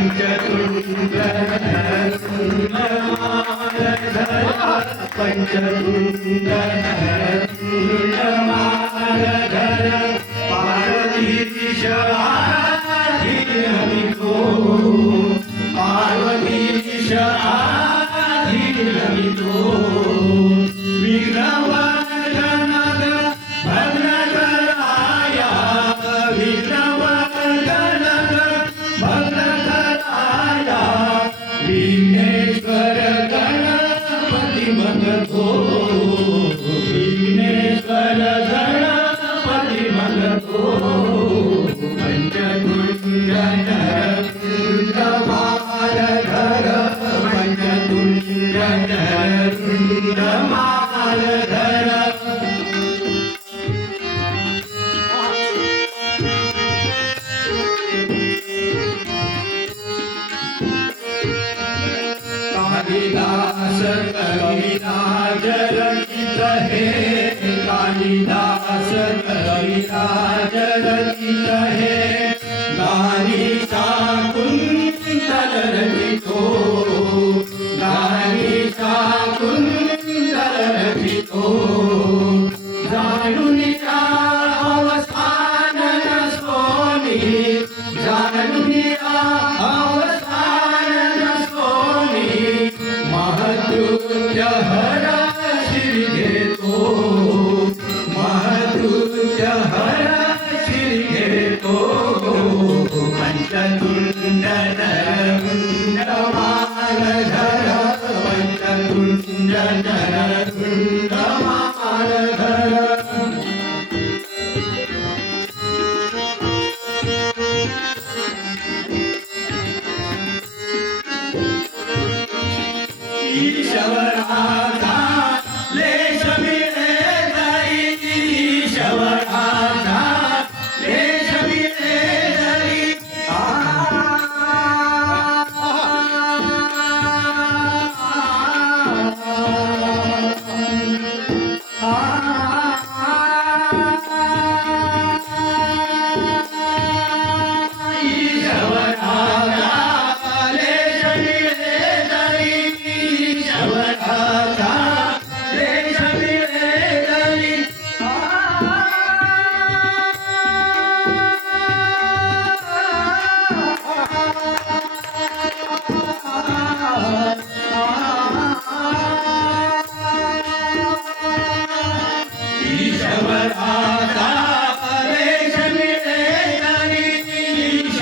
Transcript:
منك كنت همما على الهدى منك كنت همما على الهدى طعنتي في شرعاتي همته طعنتي في شرعاتي همته بغرام कालिदास कविराज रचित हे कालिदास कविराज रचित हे Shabbat